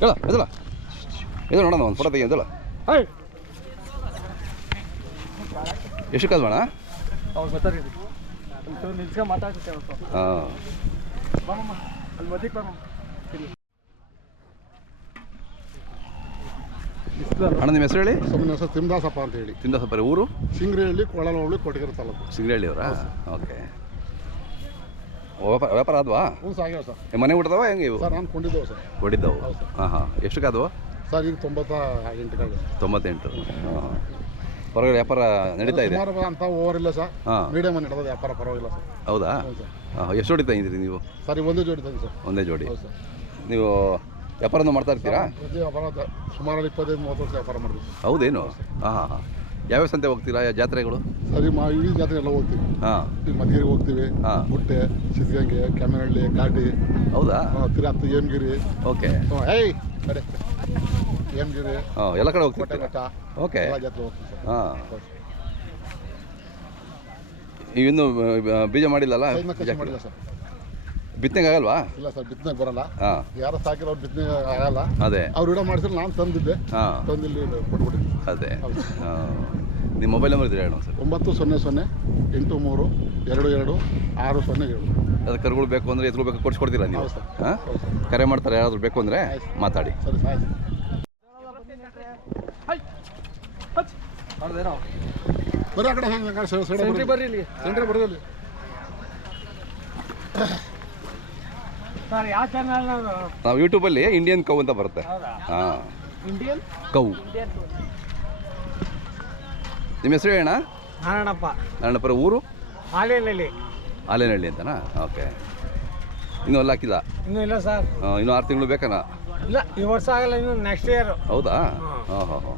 ಹೇಳ ಎದಲ್ಲ ಎದು ನೋಡೋಣ ಒಂದು ಫೋಟೋ ತೆಗಿ ಎದಲ್ಲ? ಎಷ್ಟು ಕಾಲ್ ಬೇಡ ಅವ್ರು ನಿಲ್ಸ್ಕೊಂಡು ಮಾತಾಡ್ತೇವೆ ಹಾಂ. ಅಲ್ಲಿ ಮದಿಗೆ ಬಾಮ ಅಣ್ಣ ನಿಮ್ಮ ಹೆಸರು ಹೇಳಿ? ಸುಮ್ಮನೆ ಹೆಸರು ತಿಮ್ದಾಸಪ್ಪ ಅಂತ ಹೇಳಿ. ತಿಮ್ದಾಸಪ್ಪ ರೀ ಊರು? ಸಿಂಗ್ರಿಹಳ್ಳಿ ಕೊಳಲಹಳ್ಳಿ ಕೊಟ್ಟಗೆರೆ ತಾಲೂಕು. ಸಿಂಗ್ರಿಹಳ್ಳಿ ಅವರಾ? ಓಕೆ. ವ್ಯಾಪಾರ ವ್ಯಾಪಾರ ಆದ್ವಾ? ಹ್ಞೂ ಸಾಗ್ಯಾವ ಸರ್. ಮನೆ ಊಟದವ ಹೆಂಗೆ ಇವು? ಸರ್ ನಾನು ಕೊಂಡಿದ್ದೆವು ಸರ್. ಕೊಡಿದ್ದವು. ಹಾಂ ಹಾಂ ಎಷ್ಟಕ್ಕಾದವು ಸರ್ ಈಗ ತೊಂಬತ್ತ ಎಂಟು ತೊಂಬತ್ತೆಂಟು. ಹಾಂ ಹೊರಗಡೆ ವ್ಯಾಪಾರ ನಡೀತಾ ಇದೆ. ಸುಮಾರು ಅಂತ ಓವರ್ ಇಲ್ಲ ಸರ್. ಹಾಂ. ಮೀಡಿಯಮ್ ನಡೆದ ವ್ಯಾಪಾರ ಪರವಾಗಿಲ್ಲ ಸರ್. ಹೌದಾ? ಹಾಂ ಎಷ್ಟು ಹೊಡಿತಾ ಇದ್ದೀರಿ ನೀವು? ಸರ್ ಒಂದೇ ಜೋಡಿ ತಂದೆ ಸರ್. ಒಂದೇ ಜೋಡಿ. ನೀವು ವ್ಯಾಪಾರನೂ ಮಾಡ್ತಾ ಇರ್ತೀರಾ? ಪ್ರತಿ ವ್ಯಾಪಾರ ಸುಮಾರು ಇಪ್ಪತ್ತೈದು ಮೂವತ್ತು ವರ್ಷ ವ್ಯಾಪಾರ ಮಾಡ್ತೀವಿ. ಹೌದೇನು? ಹಾಂ ಹಾಂ ಹಾಂ ಯಾವ್ಯಾವ ಸಂತೆ ಹೋಗ್ತೀರಾ ಯಾವ ಜಾತ್ರೆಗಳು? ಸರಿ ಮಾ ಇಡೀ ಜಾತ್ರೆ ಎಲ್ಲ ಹೋಗ್ತೀವಿ. ಹಾಂ. ಮಧುಗಿರಿಗೆ ಹೋಗ್ತೀವಿ ಹಾಂ. ಗುಟ್ಟೆ ಸಿದ್ಧಗಂಗೆ ಕೆಮ್ಮನಹಳ್ಳಿ ಘಾಟಿ ಹೌದಾ? ತಿರಾತ್ತು ಏಮಗಿರಿ ಓಕೆ. ಏಯ್ ಕಡೆ ಏಮಗಿರಿ ಹಾಂ ಎಲ್ಲ ಕಡೆ ಹೋಗ್ತೀವಿ ಓಕೆ. ಎಲ್ಲ ಜಾತ್ರೆ ಹೋಗ್ತೀವಿ ಸರ್. ಹಾಂ. ಆ, ಬೀಜ ಮಾಡಿಲ್ಲಲ್ಲ? ಕಸಿ ಮಾಡಿಲ್ಲ ಸರ್. ಬಿತ್ತನೆಗೆ ಆಗಲ್ವಾ? ಇಲ್ಲ ಸರ್ ಬಿತ್ತನೆ ಬರಲ್ಲ. ಹಾಂ. ಯಾರು ಸಾಕಿರೋ ಅವ್ರು ಬಿತ್ತನೆ ಆಗಲ್ಲ. ಅದೇ. ಅವ್ರು ವಿಡಿಯೋ ಮಾಡಿಸಿದ್ರೆ ನಾನು ತಂದಿದ್ದೆ. ಹಾಂ. ತಂದಿಲ್ಲಿ ಕೊಟ್ಬಿಟ್ಟಿದ್ದೆ. ಅದೇ. ನಿಮ್ಮ ಮೊಬೈಲ್ ನಂಬರ್ ಇದ್ರೆ ಹೇಳೋಣ ಸರ್. ಒಂಬತ್ತು ಸೊನ್ನೆ ಸೊನ್ನೆ ಎಂಟು ಮೂರು ಎರಡು ಎರಡು ಆರು ಸೊನ್ನೆ ಏಳು. ಅದು ಕರುಗಳು ಬೇಕು ಅಂದರೆ ಎದುರು ಬೇಕು ಕೊಡ್ಸ್ಕೊಡ್ತೀರಾ ನೀವು? ಹೌದು ಸರ್. ಹಾಂ? ಹೌದು ಸರ್. ಕರೆ ಮಾಡ್ತಾರೆ ಯಾರಾದರೂ ಬೇಕು ಅಂದರೆ ಮಾತಾಡಿ. ಸರಿ ಆಯ್ತು ಬರ್ರಿ ಆ ಕಡೆ ಹೆಂಗೆ ಸೆಂಟ್ರಿ ಬರ್ರಿ. ಇಲ್ಲಿ. ಸೆಂಟ್ರ್ ಬರೋದಲ್ಲಿ ಸರ್ ಯಾವ ಚಾನಲ್ ನಾವು ಯೂಟ್ಯೂಬಲ್ಲಿ ಇಂಡಿಯನ್ ಕೌ ಅಂತ ಬರುತ್ತೆ. ಹಾಂ. ಇಂಡಿಯನ್ ಕೌ ನಿಮ್ಮ ಹೆಸರು ಹೇಳಣ್ಣ? ನಾರಾಯಣಪ್ಪ. ನಾರಾಯಣಪ್ಪರ ಊರು? ಹಾಲೇನಹಳ್ಳಿ. ಹಾಲೇನಹಳ್ಳಿ ಅಂತನಾ? ಓಕೆ. ಇನ್ನೂ ಅಲ್ಲ ಹಾಕಿಲ್ಲ? ಇನ್ನೂ ಇಲ್ಲ ಸರ್. ಇನ್ನೂ ಆರು ತಿಂಗಳು ಬೇಕಣ್ಣ ಇಲ್ಲ ಈ ವರ್ಷ ಆಗಲ್ಲ ಇನ್ನು ನೆಕ್ಸ್ಟ್ ಇಯರ್ ಹೌದಾ? ಹಾಂ ಹಾಂ ಹಾಂ.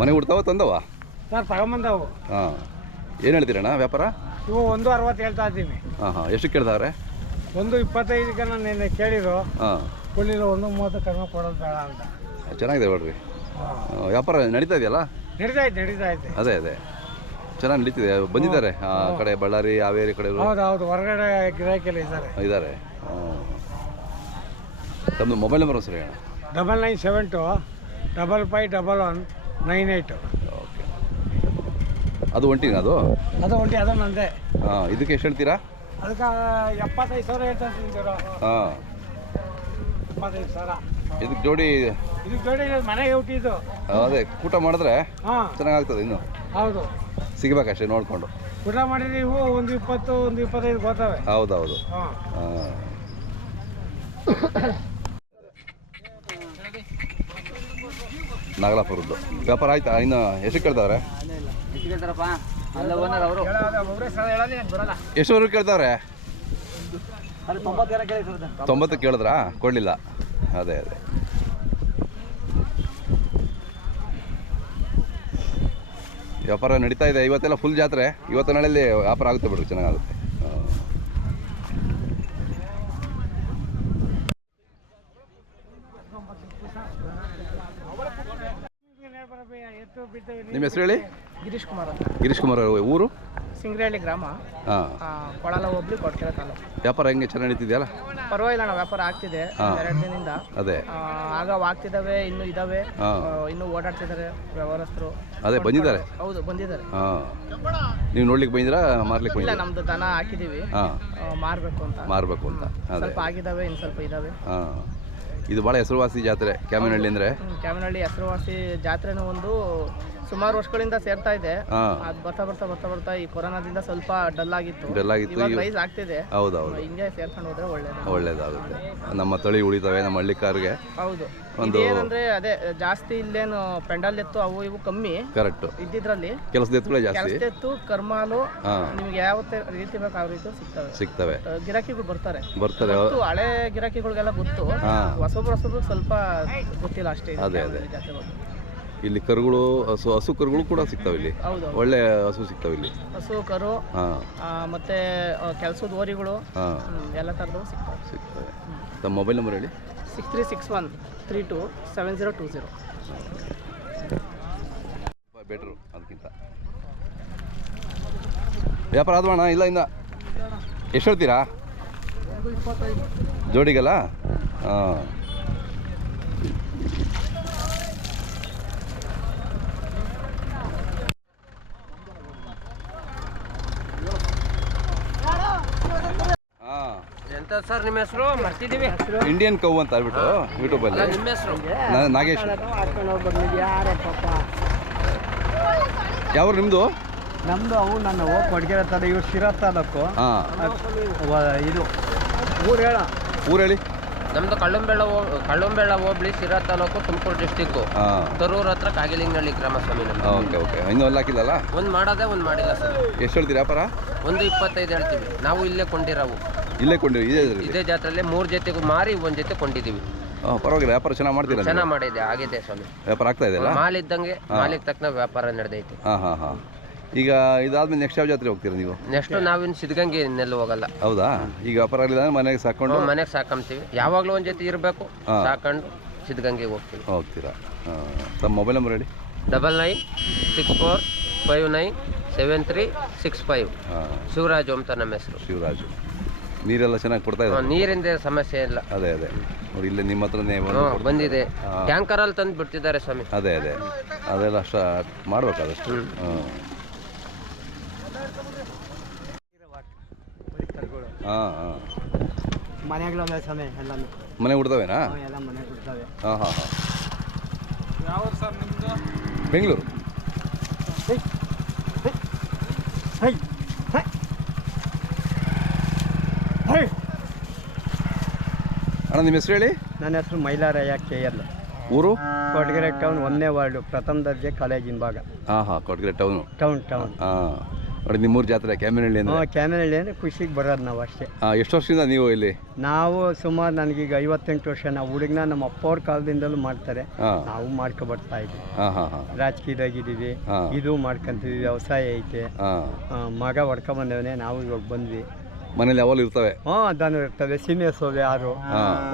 ಮನೆ ಹುಡ್ತಾವ ತಂದವ? ಸರ್ ತಗೊಂಬಂದವು. ಹಾಂ. ಏನು ಹೇಳ್ತೀರಣ್ಣ ವ್ಯಾಪಾರ? ಇವು ಒಂದು ಅರವತ್ತು ಹೇಳ್ತಾ ಇದ್ದೀನಿ. ಹಾಂ ಹಾಂ. ಎಷ್ಟು ಕೇಳ್ದವ್ರೆ ಒಂದು ಇಪ್ಪತ್ತೈದಕ್ಕೆ ನಾನು ನಿನ್ನೆ ಕೇಳಿದ್ರು ಹಾಂ. ಕೊಡಲಿಲ್ಲ ಒಂದು ಮೂವತ್ತು ಕಡಿಮೆ ಕೊಡೋದು ಬೇಡ ಅಂತ. ಚೆನ್ನಾಗಿದೆ ನೋಡ್ರಿ. ವ್ಯಾಪಾರ ನಡೀತಾ ಇದೆಯಲ್ಲ? ನಡೀತಾ ಐತೆ ನಡೀತಾ ಐತೆ ಅದೇ ಅದೇ. ಚೆನ್ನಾಗಿ ನಡೀತಿದೆ. ಬಂದಿದ್ದಾರೆ ಆ ಕಡೆ ಬಳ್ಳಾರಿ ಹಾವೇರಿ ಕಡೆ ಹೌದು ಹೌದು ಹೊರಗಡೆ ಗಿರಾಕಿಲ್ಲ ಇದ್ದಾರೆ. ಇದ್ದಾರೆ. ತಮ್ಮದು ಮೊಬೈಲ್ ನಂಬರ್ ಸರಿ ಅಣ್ಣ double nine seven two double five double one nine eight okay. ಅದು ಒಂಟಿನ ಅದು? ಅದು ಒಂಟಿ ಅದು ನಂದೆ. ಹಾಂ ಇದಕ್ಕೆ ಎಷ್ಟು ಹೇಳ್ತೀರಾ? ಅದಕ್ಕೆ ಎಪ್ಪತ್ತೈದು ಸಾವಿರ ಹಾಂ. ಎಪ್ಪತ್ತೈದು ಸಾವಿರ. ಇದಕ್ಕೆ ಜೋಡಿ ಇದಕ್ಕೆ ಜೋಡಿ ಮನೆಗೆ ಹುಟ್ಟಿದ್ದು ಅದೇ ಊಟ ಮಾಡಿದ್ರೆ ಹಾಂ. ಚೆನ್ನಾಗಾಗ್ತದೆ ಇನ್ನು. ಹೌದು. ಸಿಗ್ಬೇಕಷ್ಟೇ ನೋಡಿಕೊಂಡು. ಊಟ ಮಾಡಿದ್ರೆ ಇವು ಒಂದು ಇಪ್ಪತ್ತು ಒಂದು ಇಪ್ಪತ್ತೈದು ಗೊತ್ತವೆ ಹೌದೌದು. ಹಾಂ. ನಾಗಲಾಪುರದ್ದು. ವ್ಯಾಪಾರ ಆಯ್ತಾ? ಇನ್ನು ಎಷ್ಟು ಕೇಳ್ತಾವ್ರೆ? ಎಷ್ಟುವರೆಗೂ ಕೇಳ್ತಾವ್ರೆ? ತೊಂಬತ್ತು ಕೇಳಿದ್ರಾ? ಕೊಡಲಿಲ್ಲ. ಅದೇ ಅದೇ. ವ್ಯಾಪಾರ ನಡೀತಾ ಇದೆ. ಇವತ್ತೆಲ್ಲ ಫುಲ್ ಜಾತ್ರೆ. ಇವತ್ತು ನಾಳೆಯಲ್ಲಿ ವ್ಯಾಪಾರ ಆಗುತ್ತೆ ಬಿಡ್ರಿ ಚೆನ್ನಾಗುತ್ತೆ. ನಿಮ್ಮ ಹೆಸರು ಹೇಳಿ? ಗಿರೀಶ್ ಕುಮಾರ್ ಅಂತ. ಗಿರೀಶ್ ಕುಮಾರ್ ಅವ್ರ ಊರು? ಸಿಂಗ್ರಹಳ್ಳಿ ಗ್ರಾಮ. ಹಾಂ. ಆ, ಕೊಳಲ ಹೋಗ್ಲಿ ಕೊಡ್ಕೆರೆ ತಾಲೂಕು. ವ್ಯಾಪಾರ ಹೆಂಗೆ? ಚೆನ್ನಾಗಿ ನಡೀತಿದೆಯಲ್ಲ ಪರವಾಗಿಲ್ಲ ಅಣ್ಣ ವ್ಯಾಪಾರ ಆಗ್ತಿದೆ. ಎರಡು ದಿನದಿಂದ. ಅದೇ. ಆ, ಆಗ ಆಗ್ತಿದ್ದಾವೆ ಇನ್ನು ಇದಾವೆ. ಆ, ಇನ್ನು ಓಡಾಡ್ತಿದ್ದಾರೆ ವ್ಯವಹಾರಸ್ಥರು. ಅದೇ ಬಂದಿದ್ದಾರೆ? ಹೌದು ಬಂದಿದ್ದಾರೆ. ಹಾಂ. ನೀವು ನೋಡ್ಲಿಕ್ಕೆ ಬಂದಿರಾ ಮಾರ್ಲಿಕ್ಕೆ ಇಲ್ಲ ನಮ್ದು ದನ ಹಾಕಿದೀವಿ. ಹಾಂ. ಆ, ಮಾರ್ಬೇಕು ಅಂತ. ಮಾರಬೇಕು ಅಂತ. ಅದೇ. ಸ್ವಲ್ಪ ಆಗಿದ್ದಾವೆ ಇನ್ನು ಸ್ವಲ್ಪ ಇದಾವೆ. ಹಾಂ. ಇದು ಭಾಳ ಹೆಸರುವಾಸಿ ಜಾತ್ರೆ ಕ್ಯಾಮಿನಹಳ್ಳಿ ಅಂದರೆ? ಕ್ಯಾಮನಹಳ್ಳಿ ಹೆಸರುವಾಸಿ ಜಾತ್ರೆನೂ ಒಂದು ಸುಮಾರು ವರ್ಷಗಳಿಂದ ಸೇರ್ತಾ ಇದೆ. ಹಾಂ. ಅದು ಬರ್ತಾ ಬರ್ತಾ ಬರ್ತಾ ಬರ್ತಾ ಈ ಕೊರೋನಾದಿಂದ ಸ್ವಲ್ಪ ಡಲ್ ಆಗಿತ್ತು ಡಲ್ ಆಗಿತ್ತು, ಇವಾಗ ಈಗ- ರೈಸ್ ಹೌದು ಹೌದೌದು. ಹಿಂಗೆ ಸೇರ್ಕೊಂಡು ಹೋದ್ರೆ ಒಳ್ಳೇದು. ಒಳ್ಳೇದಾಗುತ್ತೆ. ನಮ್ಮ ತಳಿ ಉಳಿತವೆ ನಮ್ಮ ಹಳ್ಳಿಕಾರಿಗೆ. ಹೌದು. ಒಂದು- ಏನಂದ್ರೆ ಅದೇ ಜಾಸ್ತಿ ಇಲ್ಲೇನು ಪೆಂಡಲ್ ಎತ್ತು ಅವು ಇವು ಕಮ್ಮಿ. ಕರೆಕ್ಟ್ ಇದ್ದಿದ್ರಲ್ಲಿ ಕೆಲಸದ ಎತ್ತುಗಳೇ ಜಾಸ್ತಿ. ಕೆಲಸ ಎತ್ತು ಕರ್ಮಾಲು ಹಾಂ. ನಿಮ್ಗೆ ಯಾವ ತೆ- ರೀತಿ ಬೇಕು ಆ ರೀತಿ ಸಿಗ್ತವೆ. ಸಿಗ್ತವೆ. ಅಹ್, ಗಿರಾಕಿಗಳು ಬರ್ತಾರೆ. ಬರ್ತಾರೆ. ಗೊತ್ತು ಹಳೆ ಗಿರಾಕಿಗಳಿಗೆಲ್ಲ ಗೊತ್ತು. ಹಾಂ. ಹೊಸಬ್ರು ಹೊಸಬ್ರು ಸ್ವಲ್ಪ ಗೊತ್ತಿಲ್ಲ ಅಷ್ಟೇ. ಇದು ಅದೇ, ಅದೇ. ಬಗ್ಗೆ. ಇಲ್ಲಿ ಕರುಗಳು ಹಸು ಹಸು ಕರುಗಳು ಕೂಡ ಸಿಗ್ತಾವೆ ಇಲ್ಲಿ. ಹೌದು ಒಳ್ಳೆ ಹಸು ಸಿಗ್ತಾವೆ ಇಲ್ಲಿ. ಹಸು ಕರು ಹಾಂ. ಆ, ಮತ್ತೆ ಕೆಲಸದ ಓರಿಗಳು ಹಾಂ. ಹ್ಮ್, ಎಲ್ಲ ಥರದ್ದು ಸಿಗ್ತಾವೆ. ಸಿಗ್ತವೆ. ತಮ್ಮ ಮೊಬೈಲ್ ನಂಬರ್ ಹೇಳಿ. Six three six one three two seven zero two zero. Better ಅದಕ್ಕಿಂತ. ವ್ಯಾಪಾರ ಆದ್ವಣ್ಣ ಇಲ್ಲ ಇಂದ ಎಷ್ಟು ಹೇಳ್ತೀರಾ? ಜೋಡಿಗಲ್ಲ? ಹಾಂ. ಸರ್ ನಿಮ್ಮ ಹೆಸರು? ಮರ್ತಿದ್ದೀವಿ. ಇಂಡಿಯನ್ ಕೌ ಅಂತ ಹೇಳ್ಬಿಟ್ಟು ಯೂಟ್ಯೂಬಲ್ಲಿ ನಿಮ್ಮ ಹೆಸರು? ನಾ- ನಾಗೇಶ್. ಯಾವ ನಿಮ್ಮದು ನಮ್ದು? ಅವು ನನ್ನ ಕೊಡ್ಗೆರೆ ತರ ಇವ್ರು ಶಿರಾ ತಾಲೂಕು ಹಾಂ ಇದು ಊರು ಹೇಳ. ಊರು ಹೇಳಿ. ನಮ್ದು ಕಳ್ಳಂಬೆಳ ಕಳ್ಳಂಬೆಳ ಹೋಬಳಿ ಸಿರಾ ತಾಲೂಕು ತುಮಕೂರು ಡಿಸ್ಟಿಕ್ಕು ಹಾಂ. ತರೂರ್ ಹತ್ರ ಕಾಗಿಲಿಂಗನಹಳ್ಳಿ ಗ್ರಾಮ ಸ್ವಾಮಿ ನಮ್ದು. Okay okay. ಇನ್ನೂ ಅಲ್ಲಿ ಹಾಕಿಲ್ಲಲ್ಲ? ಒಂದು ಮಾಡೋದೇ ಒಂದು ಮಾಡಿಲ್ಲ ಸರ್. ಎಷ್ಟು ಹೇಳ್ತೀರಾ ವ್ಯಾಪಾರ? ಒಂದು ಇಪ್ಪತ್ತೈದು ಹೇಳ್ತೀವಿ. ನಾವು ಇಲ್ಲೇ ಕೊಂಡಿರವು. ಇಲ್ಲೇ ಕೊಂಡಿವಿ ಇದೇ ಇದರಲ್ಲಿ? ಇದೇ ಜಾತ್ರೆಯಲ್ಲಿ ಮೂರು ಜೊತೆಗೂ ಮಾರಿ ಒಂದು ಜೊತೆ ಕೊಂಡಿದ್ದೀವಿ ಹಾಂ ಪರವಾಗಿಲ್ಲ. ವ್ಯಾಪಾರ ಚೆನ್ನಾಗಿ ಮಾಡ್ತೀರಾ ಚೆನ್ನಾಗಿ? ಮಾಡಿದೆ. ಆಗಿದೆ ಸ್ವಾಮಿ. ವ್ಯಾಪಾರ ಆಗ್ತಾ ಇದೆಯಲ್ಲ ಮಾಲ್ ಇದ್ದಂಗೆ ಮಾಲಿಗೆ ತಕ್ಕನ ವ್ಯಾಪಾರ ನಡೆದೈತೆ. ಹಾ ಹಾ ಹಾಂ. ಈಗ ಇದಾದ್ಮೇಲೆ ನೆಕ್ಸ್ಟ್ ಯಾವ ಜಾತ್ರೆ ಹೋಗ್ತೀರಾ ನೀವು? ನೆಕ್ಸ್ಟ್ ನಾವಿನ್ ಸಿದ್ಧಗಂಗೆ ಇನ್ನೆಲ್ಲ ಹೋಗಲ್ಲ. ಹೌದಾ? ಈಗ ಅಪರ ಆಗಲಿಲ್ಲ ಅಂದ್ರೆ ಮನೆಗೆ ಸಾಕೊಂಡು? ಮನೆಗೆ ಸಾಕಂತೀವಿ. ಯಾವಾಗಲೂ ಒಂದ್ ಜೊತೆ ಇರಬೇಕು. ಸಾಕೊಂಡು ಸಿದ್ಧಗಂಗೆಗೆ ಹೋಗ್ತೀವಿ. ಹೋಗ್ತೀರಾ? ಹಾಂ. ತಮ್ಮ ಮೊಬೈಲ್ ನಂಬರ್ ಹೇಳಿ. Double nine six four five nine seven three six five ಹಾಂ. ಶಿವರಾಜು ಅಂತ ನಮ್ಮ ಹೆಸರು. ಶಿವರಾಜು. ನೀರೆಲ್ಲ ಚೆನ್ನಾಗಿ ಕೊಡ್ತಾ ಇದ್ದಾರೆ? ನೀರಿಂದ ಸಮಸ್ಯೆ ಇಲ್ಲ. ಅದೇ ಅದೇ. ನೋಡಿ ಇಲ್ಲೇ ನಿಮ್ಮ ಹತ್ರನೇ ಒಂದು ಹ್ಞೂ ಬಂದಿದೆ. ಟ್ಯಾಂಕರಲ್ಲಿ ತಂದು ಬಿಡ್ತಿದ್ದಾರೆ ಸ್ವಾಮಿ. ಅದೇ ಅದೇ. ಅದೆಲ್ಲ ಅಷ್ಟ ಮಾಡ್ಬೇಕಾದಷ್ಟು. ಹಾಂ ಹಾಂ ಹಾಂ. ಸಮಯ ಎಲ್ಲ ಮನೆ ಹುಡ್ತವೇನಾ ಎಲ್ಲ ಮನೆ ಕೊಡ್ತವೆ ಹಾಂ ಹಾಂ ಹಾಂ. ಬೆಂಗಳೂರು. ಹೈ ಹೈ ಹೈ ಅಣ್ಣ ನಿಮ್ಮ ಹೆಸರು ಹೇಳಿ? ನನ್ನ ಹೆಸರು ಮೈಲಾರಯ್ಯ ಕೆ ಎಲ್. ಊರು? ಕೊಟ್ಗೆರೆ ಟೌನ್ ಒಂದನೇ ವಾರ್ಡು ಪ್ರಥಮ ದರ್ಜೆ ಕಾಲೇಜಿನ ಭಾಗ. ಹಾಂ ಹಾಂ ಕೊಟ್ಗೆರೆ ಟೌನು. Town town. ಹಾಂ. ನೋಡಿ ನಿಮ್ಮೂರು ಜಾತ್ರೆ ಕ್ಯಾಮಿನಹಳ್ಳಿ ಅಂದ್ರೆ? ಅಂದರೆ ಅಂದ್ರೆ ಖುಷಿಗೆ ಬರೋದು ನಾವು ಅಷ್ಟೇ. ಹಾಂ ಎಷ್ಟು ವರ್ಷದಿಂದ ನೀವು ಇಲ್ಲಿ? ನಾವು ಸುಮಾರು ನನಗೀಗ ಐವತ್ತೆಂಟು ವರ್ಷ ನಾವು ಹುಡುಗನ ನಮ್ಮ ಅಪ್ಪವ್ರ ಕಾಲದಿಂದಲೂ ಮಾಡ್ತಾರೆ. ಹಾಂ. ನಾವು ಮಾಡ್ಕೊ ಬರ್ತಾ ಇದ್ವಿ. ಹಾಂ ಹಾಂ ಹಾಂ. ರಾಜಕೀಯದಾಗಿದ್ದೀವಿ. ಹಾಂ. ಇದು ಮಾಡ್ಕೊಂತೀವಿ ವ್ಯವಸಾಯ ಐತೆ. ಹಾಂ. ಆ, ಮಗ ಹೊಡ್ಕೊಂಬಂದವನೇ ನಾವು ಇವಾಗ ಬಂದ್ವಿ. ಮನೇಲಿ ಯಾವಾಗಲೂ ಇರ್ತವೆ? ಹಾ ದನ ಇರ್ತವೆ ಸೀಮೆ ಸೋವೆ ಆರು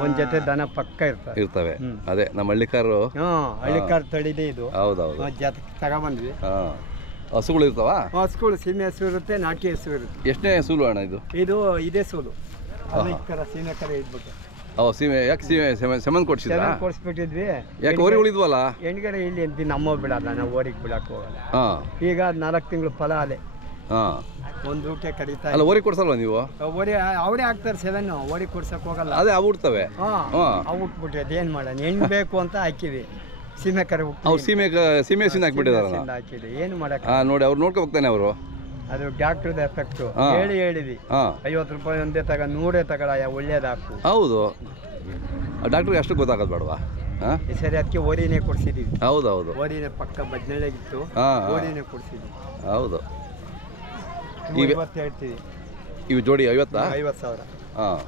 ಒಂದ್ ಜೊತೆ ದನ ಪಕ್ಕ ಇರ್ತವೆ. ಇರ್ತವೆ. ಹ್ಮ್. ಅದೇ ನಮ್ಮ ಹಳ್ಳಿಕಾರು ಹಾ ಹಳ್ಳಿಕಾರ್ ತಳಿದೆ ಇದು. ಹೌದೌದು. ಜಾತ್ರೆ ತಗೊಬಂದ್ವಿ. ಹಾಂ. ಹಸುಗಳು ಇರ್ತಾವ? ಹಸುಗಳು ಸೀಮೆ ಹಸು ಇರುತ್ತೆ ನಾಟಿ ಹಸು ಇರುತ್ತೆ. ಎಷ್ಟನೇ ಸೂಲು ಅಣ್ಣ ಇದು? ಇದು ಇದೇ ಸೂಲು. ಅದು ಈ ಕರ ಸೀಮೆ ಕರೆ ಇದ್ಬಿಟ್ಟು. ಅವು ಸೀಮೆ ಯಾಕೆ ಸೀಮೆ ಸೆಮನ್ ಸೆಮನ್ ಕೊಡ್ಸಿದ್ರಾ? ಚೆನ್ನಾಗಿ ಕೊಡಿಸ್ಬಿಟ್ಟಿದ್ವಿ. ಯಾಕೆ ಓರಿ ಉಳಿದ್ವಲ್ಲ ಹೆಣ್ಗಡೆ ಇಲ್ಲಿ ಅಂತ ನಮ್ಮ ಬಿಡಲ್ಲ ನಾವು ಓರಿಗೆ ಬಿಡಕ್ಕೆ ಹೋಗಲ್ಲ. ಹಾಂ. ಈಗ ನಾಲ್ಕು ತಿಂಗಳು ಫಲ ಅಲೆ. ಹಾಂ. ಒಂದು ಊಟ ಕಡಿತಾ ಅಲ್ಲ ಓರಿ ಕೊಡ್ಸಲ್ವಾ ನೀವು? ಓರಿ ಅವರೇ ಹಾಕ್ತಾರೆ ಸೆವೆನ್ ಓರಿ ಕೊಡ್ಸಕ್ಕೆ ಹೋಗಲ್ಲ. ಅದೇ ಅವು ಉಡ್ತವೆ ಹಾಂ ಅವು ಉಟ್ಬಿಟ್ರೆ ಅದೇನು ಮಾಡೋಣ? ಹೆಣ್ಣು ಬೇಕು ಅಂತ ಹಾಕಿವಿ ಸೀಮೆ ಕರೆ ಅವ್ರು ಸೀಮೆ ಸೀಮೆ ಸೀನ್ ಹಾಕ್ಬಿಟ್ಟಿದಾರಲ್ಲ? ಆಚೆ ಹಾಕಿದ್ವಿ ಏನು ಮಾಡಕ್ಕೆ ಹಾಂ ನೋಡಿ ಅವ್ರು ನೋಡ್ಕೊ ಹೋಗ್ತಾನೆ ಅವರು. ಅದು ಡಾಕ್ಟರ್ದ ಎಫೆಕ್ಟು. ಹಾ. ಹೇಳಿ ಹೇಳಿದ್ವಿ. ಹಾಂ. ಐವತ್ತು ರೂಪಾಯಿ ಒಂದೇ ತಗ ನೂರೇ ತಗಳ ಒಳ್ಳೇದು ಹಾಕು ಹೌದು. ಡಾಕ್ಟ್ರಿಗೆ ಅಷ್ಟು ಗೊತ್ತಾಗೋದು ಬೇಡವಾ? ಹಾಂ? ಈ ಸರಿ ಅದಕ್ಕೆ ಓರಿನೇ ಕೊಡ್ಸಿದೀವಿ ಹೌದು ಹೌದು. ಓರಿನೇ ಪಕ್ಕ ಬಜ್ನಳ್ಳಿಗಿತ್ತು. ಹಾಂ ಓರಿನೇ ಕೊಡ್ಸಿದ್ವಿ ಹೌದು. ಇವು ಇವೆ- ಐವತ್ತು ಹೇಳ್ತೀವಿ. ಇವು ಜೋಡಿ ಐವತ್ತಾ? ಐವತ್ತು ಸಾವಿರ. ಹಾಂ.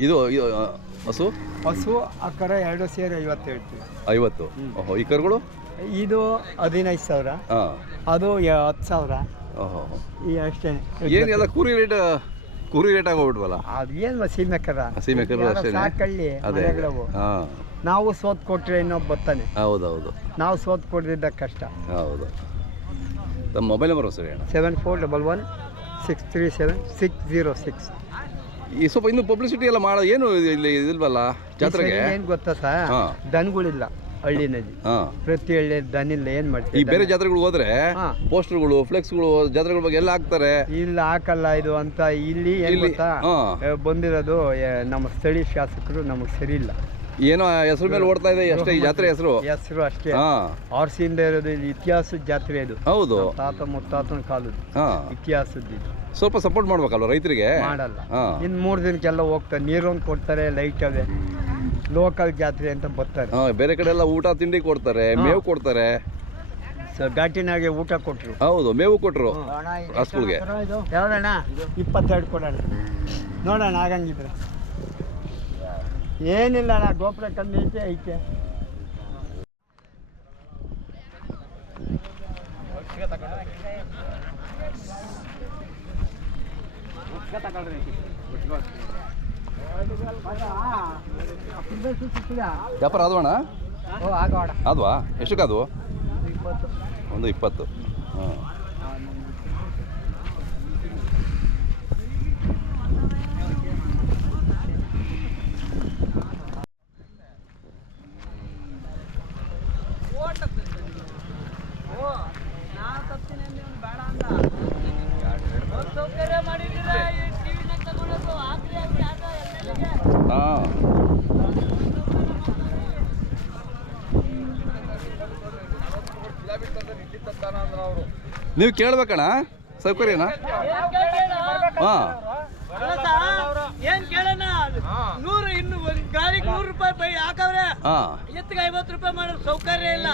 ಇದು ಇದು ಆ, ಹಸು ಹಸು ಕರ ಎರಡು ಸೇರಿ ಐವತ್ತು ಹೇಳ್ತೀವಿ. ಐವತ್ತು. ಓಹೋ ಈ ಕರುಗಳು? ಇದು ಹದಿನೈದು ಸಾವಿರ ಹಾಂ. ಅದು ಯ- ಹತ್ತು ಸಾವಿರ. ಓಹೋ ಈ ಅಷ್ಟೇ. ಏನೆಲ್ಲ ಕೂರಿ ರೇಟ್ ಕೂರಿ ರೇಟ್ ಆಗೋಗ್ಬಿಟ್ವಲ್ಲ? ಅದು ಏನು ಸೀಮೆ ಕರ. ಸೀಮೆ ಕರು ಯಾರೋ ಅಷ್ಟೇನೆ? ಸಾಕಳ್ಳಿ ಅದೇ ಮನೆಗಳವು ಹಾಂ. ನಾವು ಸೋತ್ ಕೊಟ್ರೆ ಇನ್ನೊಬ್ಬ ಬರ್ತಾನೆ. ಹೌದೌದು. ನಾವು ಸೋತ್ ಕೊಟ್ಟಿದ್ದ ಕಷ್ಟ. ಹೌದು. ತಮ್ಮ ಮೊಬೈಲ್ ನಂಬರ್ ಸರಿ ಅಣ್ಣ. Seven four double one six three seven six zero six. ಈ ಸ್ವಲ್ಪ ಇನ್ನು ಪಬ್ಲಿಸಿಟಿ ಎಲ್ಲ ಮಾಡೋ ಏನು ಇಲ್ಲಿ ಇದಿಲ್ವಲ್ಲ ಜಾತ್ರೆಗೆ? ಏನು ಗೊತ್ತಾ ಸರ್ ಹಾ. ದನಗಳಿಲ್ಲ ಹಳ್ಳಿನಲ್ಲಿ. ಹಾಂ. ಪ್ರತಿ ಹಳ್ಳಿ ದನಿಲ್ಲ ಏನು ಈ ಮಾಡ್ತೀವಿ ಬೇರೆ ಜಾತ್ರೆಗಳು ಹೋದ್ರೆ ಹಾ. ಪೋಸ್ಟರ್ಗಳು ಫ್ಲೆಕ್ಸ್ಗಳು ಜಾತ್ರೆಗಳ ಬಗ್ಗೆ ಎಲ್ಲ ಹಾಕ್ತಾರೆ. ಇಲ್ಲ ಹಾಕಲ್ಲ ಇದು ಅಂತ. ಇಲ್ಲಿ ಏನು ಇಲ್ಲಿ, ಗೊತ್ತಾ? ಹಾ. ಏ, ಬಂದಿರೋದು ಏ, ನಮ್ಮ ಸ್ಥಳೀಯ ಶಾಸಕರು ನಮಗೆ ಸರಿ ಇಲ್ಲ. ಏನೋ ಹೆಸರು ಮೇಲೆ ಓಡ್ತಾ ಇದೆ ಅಷ್ಟೇ ಈ ಜಾತ್ರೆ ಹೆಸರು. ಹೆಸರು ಅಷ್ಟೇ. ಹಾಂ. ಆರ್ಸಿಯಿಂದ ಇರೋದು ಇಲ್ಲಿ ಇತಿಹಾಸದ ಜಾತ್ರೆ ಇದು ಹೌದು. ನಮ್ಮ ತಾತ ಮುತ್ತಾತನ ಕಾಲದ ಹಾಂ. ಇತಿಹಾಸದ್ದು ಇದು. ಸ್ವಲ್ಪ ಸಪೋರ್ಟ್ ಮಾಡ್ಬೇಕಲ್ವ ರೈತರಿಗೆ? ಮಾಡಲ್ಲ. ಹಾಂ. ಇನ್ನು ಮೂರು ದಿನಕ್ಕೆಲ್ಲ ಹೋಗ್ತಾರೆ. ನೀರೊಂದು ಕೊಡ್ತಾರೆ ಲೈಟ್ ಅವೆ. ಲೋಕಲ್ ಜಾತ್ರೆ ಅಂತ ಬರ್ತಾರೆ. ಹಾಂ ಬೇರೆ ಕಡೆ ಎಲ್ಲ ಊಟ ತಿಂಡಿ ಕೊಡ್ತಾರೆ ಮೇವು ಕೊಡ್ತಾರೆ. ಸೊ ಘಾಟಿನಾಗೆ ಊಟ ಕೊಟ್ಟರು ಹೌದು ಮೇವು ಕೊಟ್ಟರು ಯಾವ್ದಣ್ಣ? ಇಪ್ಪತ್ತೆರಡು ಕೊಡೋಣ. ನೋಡೋಣ ಆಗಂಗಿದ್ರೆ. ಏನಿಲ್ಲ ಅಣ್ಣ ಗೋಪುರ ಕಮ್ಮಿ ಐತೆ ಐತೆ. ವ್ಯಾಪಾರ ಆಗವಾಡ ಆದ್ವಾ ಎಷ್ಟಕ್ಕಾದ್ವು ಒಂದು ಇಪ್ಪತ್ತು. ಹ್ಞೂ ಹಾಂ ನೀವು ಕೇಳ್ಬೇಕಣ ಸೌಕರ್ಯನಾ? ಹಾಂ. ಏನ್ ಕೇಳೋಣ ನೂರು ಇನ್ನು ಒಂದ್ ಗಾಡಿಗೆ ನೂರು ರೂಪಾಯಿ ಬೈ ಹಾಕವ್ರೆ. ಹಾಂ. ಎತ್ತಿಗೆ ಐವತ್ತು ರೂಪಾಯಿ ಮಾಡೋ ಸೌಕರ್ಯ ಇಲ್ಲ.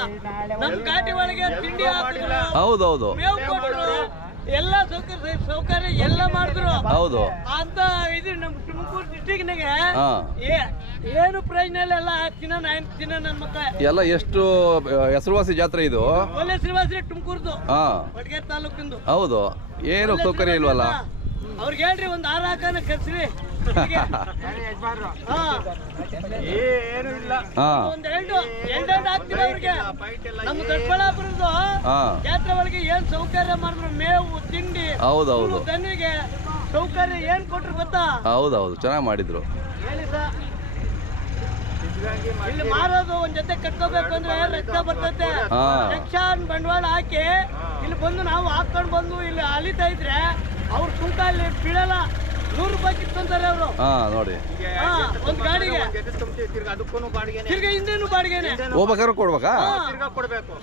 ನಮ್ ಕಾಟಿ ಒಳಗೆ ತಿಂಡಿ ಹಾಕಿದ್ರು. ಹೌದೌದು. ಮೇವು ಎಲ್ಲ ಸೌಕರ್ಯ ಸೌಕರ್ಯ ಎಲ್ಲ ಮಾಡಿದ್ರು. ಹೌದು. ಅಂತ ಇದು ನಮ್ಮ ತುಮಕೂರು ಡಿಸ್ಟಿಕ್ನಾಗೆ ಹಾಂ. ಏನು ಪ್ರಯೋಜನ ಇಲ್ಲ. ಎಲ್ಲ ತಿನ್ನ ನಾಯನ್ ತಿನ್ನ ನನ್ನ ಮಕ್ಕಳ ಎಲ್ಲ ಎಷ್ಟು ಹೆಸರುವಾಸಿ ಜಾತ್ರೆ ಇದು? ಒಳ್ಳೆ ಶ್ರೀವಾಸಿ ತುಮಕೂರ್ದು. ಹಾ. ಕೊಡ್ಗೆ ತಾಲೂಕಿಂದು. ಹೌದು. ಏನು ಸೌಕರ್ಯ ಇಲ್ವಲ್ಲ? ಅವ್ರಿಗೆ ಹೇಳ್ರಿ ಒಂದು ಆರು ಹಾಕನ ಕರ್ಸ್ರಿ. ಹಾ. ಹಾಂ. ಒಂದ್ ಎರಡು ಎರಡೆರಡು ಹಾಕ್ತೀವಿ ಅವ್ರಿಗೆ. ನಮ್ಮ ದೊಡ್ಡಬಳ್ಳಾಪುರದ್ದು ಹಾಂ. ಜಾತ್ರೆ ಒಳಗೆ ಏನ್ ಸೌಕರ್ಯ ಮಾಡಿದ್ರು ಮೇವು ತಿಂಡಿ ಹೌದೌದು. ದನಿಗೆ ಸೌಕರ್ಯ ಏನ್ ಕೊಟ್ರು ಗೊತ್ತಾ? ಹೌದೌದು ಚೆನ್ನಾಗಿ ಮಾಡಿದ್ರು. ಹೇಳಿ ಸರ್. ಇಲ್ಲಿ ಮಾರೋದು ಒಂದ್ ಜೊತೆ ಕಟ್ಕೋಬೇಕು ಅಂದ್ರೆ ರಕ್ತ ಬರ್ತೈತೆ ಹಾ. ಲಕ್ಷ ಬಂಡವಾಳ ಹಾಕಿ ಇಲ್ಲಿ ಬಂದು ನಾವು ಹಾಕೊಂಡ್ ಬಂದು ಇಲ್ಲಿ ಅಲಿತಾ ಇದ್ರೆ ಅವ್ರ ತೂಕ ಅಲ್ಲಿ ಬೀಳಲ್ಲ. ನೂರು ರೂಪಾಯಿ ಕಿತ್ಕೊಂತಾರೆ ಅವರು. ಹಾಂ ನೋಡಿ. ಒಂದ್ ಗಾಡಿಗೆ. ತಿರ್ಗಾ ಹಿಂದೇನು ಬಾಡಿಗೆನೆ. ಹೋಗ್ಬೇಕಾದ್ರೆ ಕೊಡ್ಬೇಕಾ?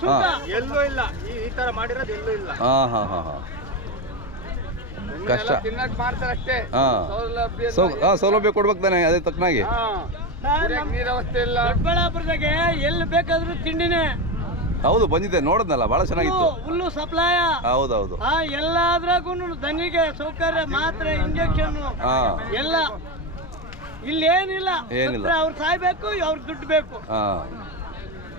ಸುಂಕ. ಎಲ್ಲೂ ಇಲ್ಲ. ಈ ಈ ತರ ಮಾಡಿರೋದು ಎಲ್ಲೂ ಇಲ್ಲ. ಹಾ ಹಾ ಹಾ ಹಾಂ. ಕಷ್ಟ. ತಿನ್ನಕ್ ಮಾಡ್ತಾರೆ ಅಷ್ಟೇ. ಹಾಂ. ಸೌಲಭ್ಯ ಸೌ ಹಾಂ ಸೌಲಭ್ಯ ಕೊಡ್ಬೇಕು ತಾನೆ ಅದೇ ತಕ್ಕನಾಗಿ. ಸರ್, ನಮ್ ಅವಸ್ಥೆ ಇಲ್ಲ. ದೊಡ್ಡಬಳ್ಳಾಪುರದಾಗೆ ಎಲ್ಲಿ ಬೇಕಾದ್ರೂ ತಿಂಡಿನೇ. ಹೌದು ಬಂದಿದೆ ನೋಡಿದ್ನಲ್ಲ ಬಹಳ ಚೆನ್ನಾಗಿತ್ತು. ಹುಲ್ಲು- ಸಪ್ಲೈ ಸಪ್ಲಾಯ ಹೌದೌದು. ಆ ಎಲ್ಲಾದ್ರಾಗೂ ದನಿಗೆ ಸೌಕರ್ಯ ಮಾತ್ರೆ ಇಂಜೆಕ್ಷನ್ ಹಾಂ. ಎಲ್ಲ. ಇಲ್ಲೇನಿಲ್ಲ. ಏನಿಲ್ಲ. ಅವ್ರು ಸಾಯ್ಬೇಕು ಅವ್ರ ದುಡ್ಡು ಬೇಕು. ಹಾಂ.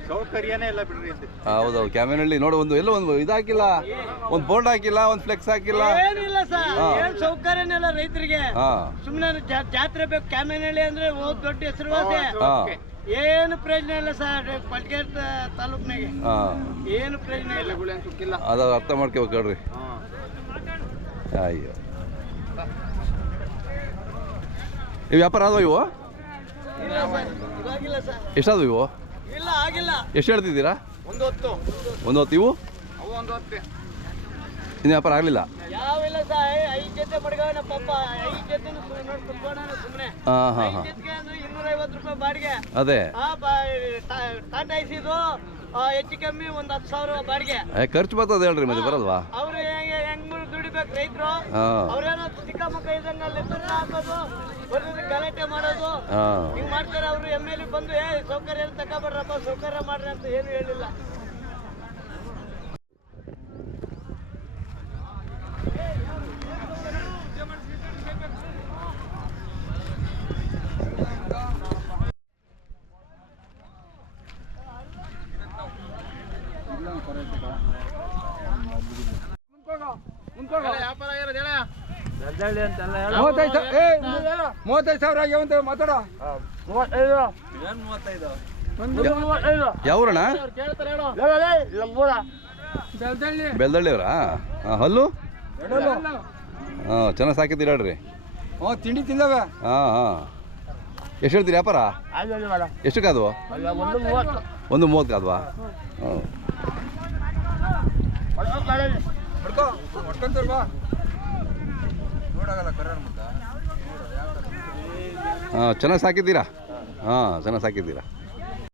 ಸೌಕರ್ಯನೇ ಇಲ್ಲ ಬಿಡ್ರಿ ಹೌದೌದು ಕ್ಯಾಮೆರಲ್ಲಿ ನೋಡು ಒಂದು ಎಲ್ಲ ಒಂದು ಇದಾಕಿಲ್ಲ ಒಂದು ಬೋರ್ಡ್ ಹಾಕಿಲ್ಲ ಒಂದು ಫ್ಲೆಕ್ಸ್ ಹಾಕಿಲ್ಲ. ಏನಿಲ್ಲ ಸರ್ ಹಾ. ಸೌಕರ್ಯನೇ ಇಲ್ಲ ರೈತರಿಗೆ. ಸುಮ್ಮನೆ ಜಾತ್ರೆ ಬೇಕು ಕ್ಯಾಮೆನಹಳ್ಳಿ ಅಂದ್ರೆ ದೊಡ್ಡ ಹೆಸರುವಾಸಿ. ಏನು ಪ್ರಯೋಜನ ಇಲ್ಲ ಸರ್ ಕೊಟ್ಗೆರೆ ತಾಲೂಕ್ನಾಗೆ. ಹಾಂ. ಏನು ಪ್ರಯೋಜನ ಇಲ್ಲ. ಗುಳೆನ್ ಸುಕ್ಕಿಲ್ಲ ಅದು ಅರ್ಥ ಮಾಡ್ಕೋಬೇಕು ಹೇಳ್ರಿ. ಅಯ್ಯೋ. ಇವು ವ್ಯಾಪಾರ ಆದವು ಇವು? ಇಲ್ಲ ಸರ್ ಇವಾಗಿಲ್ಲ ಸರ್. ಎಷ್ಟಾದವು ಇವು? ಇಲ್ಲ ಆಗಿಲ್ಲ. ಎಷ್ಟು ಹೇಳ್ತಿದ್ದೀರಾ? ಒಂದು ಹೊತ್ತು. ಒಂದು ಹೊತ್ತು ಇವು? ಅವು ಒಂದು ಹೊತ್ತೆ. ಇನ್ನು ವ್ಯಾಪಾರ ಆಗಲಿಲ್ಲ? ಹಾಂ ಹಾಂ ಹಾಂ. ರೂಪಾಯಿ ಬಾಡಿಗೆ. ಅದೇ. ಹೆಚ್ಚು ಕಮ್ಮಿ ಒಂದು ಹತ್ತು ಸಾವಿರ ಬಾಡಿಗೆ. ಖರ್ಚು ಬರ್ತದೆ ಹೇಳ್ರಿ ಮತ್ತೆ ಬರಲ್ವಾ? ಅವ್ರು ಹೆಂಗೆ ದುಡಿಬೇಕು ರೈತರು? ಅವ್ರೇನೋ ಚಿಕ್ಕ ಮಕ್ಕಳ ಎತ್ತನ್ನ ಹಾಕೋದು ಬರೋದು ಗಲಾಟೆ ಮಾಡೋದು. ಹಿಂಗ್ ಮಾಡ್ತಾರೆ ಅವರು ಎಂ ಎಲ್ ಬಂದು ಏ ಸೌಕರ್ಯ ಎಲ್ಲ ತಗೊಬರ್ರಪ್ಪ ಸೌಕರ್ಯ ಮಾಡ್ರಿ ಅಂತ ಏನು ಹೇಳಿಲ್ಲ ವ್ಯಾಪಾರ ಆಗಿರೋದು ಹೇಳ ಮೂವತ್ತೈದು ಸಾವಿರ. ಆಗ್ಯಾವಂತ ಮಾತಾಡ. ಯಾವೂರಣ್ಣ? ಬೆಳ್ದಳ್ಳಿ. ಅವರಾ? ಹಾಂ ಹಲ್ಲು? ಹಾಂ ಚೆನ್ನಾಗಿ ಸಾಕಿದ್ದೀರ ಹೇಳ್ರಿ. ಹ್ಞೂ ತಿಂಡಿ ತಿಂದವೆ? ಹಾಂ ಹಾಂ. ಎಷ್ಟು ಹೇಳ್ತೀರಿ ವ್ಯಾಪಾರ? ಎಷ್ಟಕ್ಕಾದವು ಒಂದು ಮೂವತ್ತು. ಆದ್ವಾ? ಹಾಂ ಹೊಡ್ಕೋ ಹೊಡ್ಕೊಂತಾರ ಬಾ ನೋಡಾಗಲ್ಲ ಕರ ಮತ್ತೆ ಹಾಂ ಚೆನ್ನಾಗಿ ಸಾಕಿದ್ದೀರಾ? ಹಾಂ ಚೆನ್ನಾಗಿ ಸಾಕಿದ್ದೀರಾ?